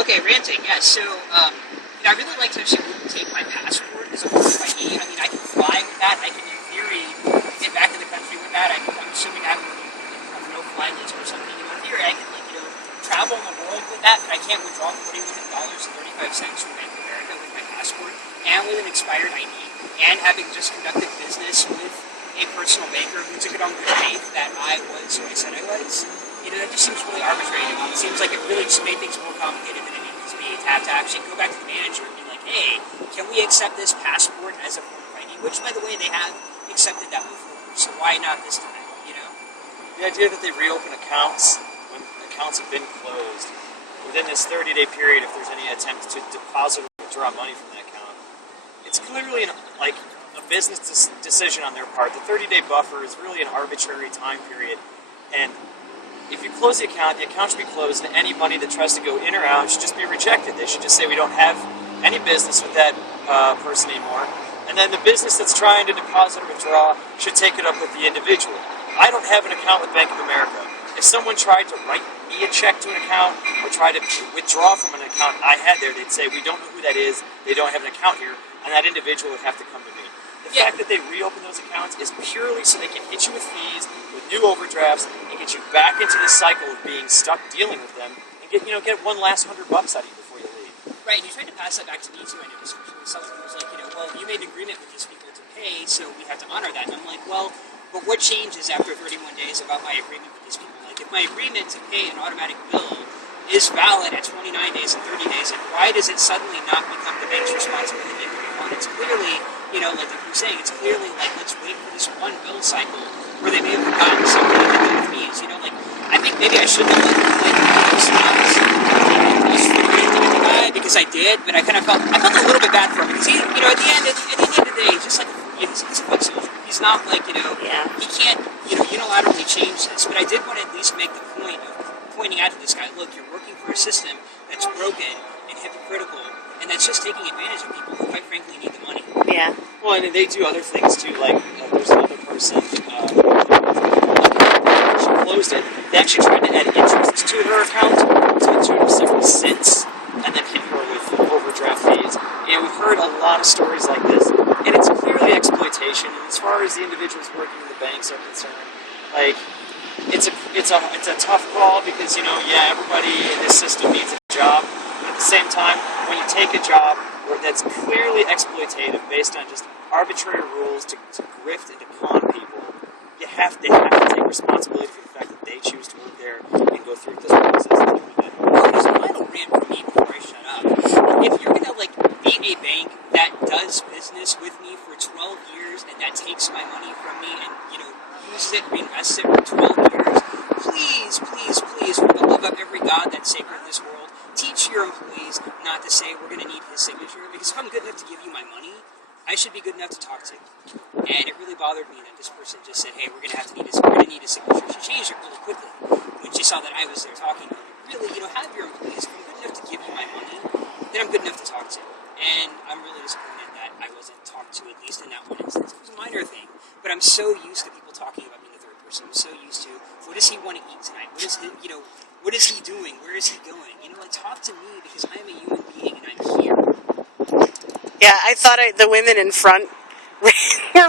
Okay, ranting. Yeah, so I really like to actually take my passport as a form of ID. I mean, I can fly with that. I can, in theory, get back in the country with that. I'm assuming I have a no-fly list or something. In theory, I can, travel the world with that. But I can't withdraw $41.35 from Bank of America with my passport and with an expired ID and having just conducted business with a personal banker who took it on good faith that I was who I said I was. That just seems really arbitrary to me. It seems like it really just made things more complicated than it needed to be. To have to actually go back to the manager and be like, hey, can we accept this passport as a form of ID? Which, by the way, they have accepted that before. So why not this time, The idea that they reopen accounts when accounts have been closed within this 30-day period, if there's any attempt to deposit or withdraw money from that account, it's clearly a business decision on their part. The 30-day buffer is really an arbitrary time period, and if you close the account should be closed, and any money that tries to go in or out should just be rejected. They should just say, we don't have any business with that person anymore. And then the business that's trying to deposit or withdraw should take it up with the individual. I don't have an account with Bank of America. If someone tried to write me a check to an account or try to withdraw from an account I had there, they'd say, we don't know who that is, they don't have an account here, and that individual would have to come to me. The fact that they reopen those accounts is purely so they can hit you with fees, with new overdrafts, and get you back into this cycle of being stuck dealing with them, and get one last $100 out of you before you leave. Right, and you tried to pass that back to me too. I noticed someone was like, well, you made an agreement with these people to pay, so we have to honor that. And I'm like, well, but what changes after 31 days about my agreement with these people? Like, if my agreement to pay an automatic bill is valid at 29 days and 30 days, and why does it suddenly not become the bank's responsibility to pay one? It's clearly, like I'm saying, it's clearly like, let's wait for this one bill cycle where they may have gotten something to do with fees. I think maybe I shouldn't have the guy because I did, but I kind of felt a little bit bad for him because he, at the end of the day, he's just like he's a foot soldier. He's not like he can't unilaterally change this. But I did want to at least make the point of pointing out to this guy, look, you're working for a system that's broken and hypocritical, and that's just taking advantage of people who, quite frankly, need the money. Yeah. Well, and they do other things too. Like there's another person. She closed it. They actually tried to add interest to her account to the tune of several cents, and then hit her with overdraft fees. We've heard a lot of stories like this, and it's clearly exploitation. And as far as the individuals working in the banks are concerned, it's a tough call because everybody in this system needs a job. But at the same time, when you take a job that's clearly exploitative based on just arbitrary rules to grift and to con people, they have to take responsibility for the fact that they choose to work there and go through this process. There's a final rant for me before I shut up. If you're gonna be a bank that does business with me for 12 years and that takes my money from me and uses it, reinvests it for 12 years, please, for the love of every God that's sacred in this world, teach your employees not to say we're gonna need his signature, because if I'm good enough to give you my money, I should be good enough to talk to. And it really bothered me that this person just said, hey, we're gonna need a signature. She changed it really quickly when she saw that I was there talking to her. Really, have your employees, if I'm good enough to give you my money, then I'm good enough to talk to. And I'm really disappointed that I wasn't talked to, at least in that one instance. It was a minor thing, but I'm so used to people talking about me in the third person. I'm so used to, what does he want to eat tonight? What is he doing? Where is he going? Talk to me because I'm a human being and I'm here. Yeah, I thought the women in front were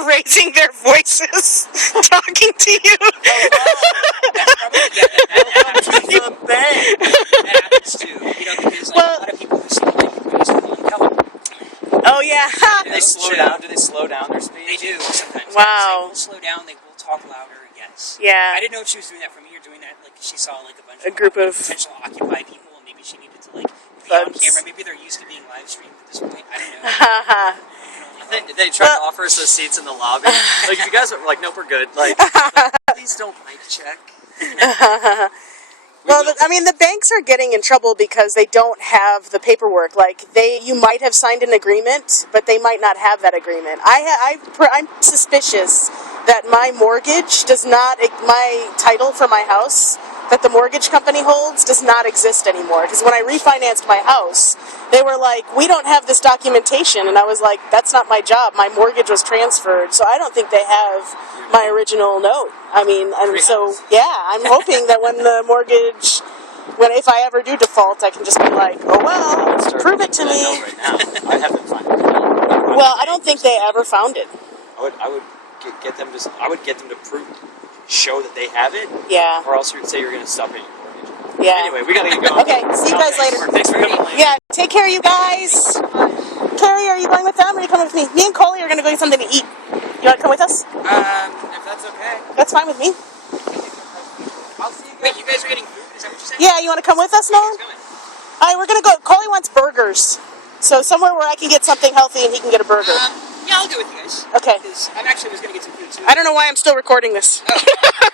raising their voices, talking to you. The bank. That happens too, because a lot of people who seem like raised in color. Oh yeah. Do they slow down? Do they slow down their speed? They do sometimes. Wow. They will slow down. They will talk louder. Yes. Yeah. I didn't know if she was doing that for me or doing that she saw a group of potential Occupy people, and maybe she needed to be on camera. Maybe they're used to being live streamed at this point. I don't know. They tried to offer us those seats in the lobby. If you guys are nope, we're good. Please don't mic check. Well, the banks are getting in trouble because they don't have the paperwork. You might have signed an agreement, but they might not have that agreement. I'm suspicious that my mortgage my title for my house that the mortgage company holds does not exist anymore. Because when I refinanced my house, they were like, we don't have this documentation. And I was like, that's not my job. My mortgage was transferred. So I don't think they have my original note. So, yeah, I'm hoping that when the mortgage when if I ever do default, I can just be like, oh well, Start prove it to looking me. at that note right now. I haven't found it. Well, I don't think they ever found it. I would get them to. I would get them to show that they have it, Yeah. or else you'd say you're going to stop paying your mortgage. Yeah. Anyway, we got to get going. Okay, see you guys later. Thanks for coming. Lane. Yeah, take care, you guys. Carrie, are you going with them or are you coming with me? Me and Coley are going to go get something to eat. You want to come with us? If that's okay. That's fine with me. I'll see you guys. Wait, you guys are getting food? Is that what you're saying? Yeah, you want to come with us, Nolan? Who's going? All right, we're going to go. Coley wants burgers. So somewhere where I can get something healthy and he can get a burger. Yeah, I'll go with you guys. Okay. Because I actually was going to get some food too. I don't know why I'm still recording this. Oh.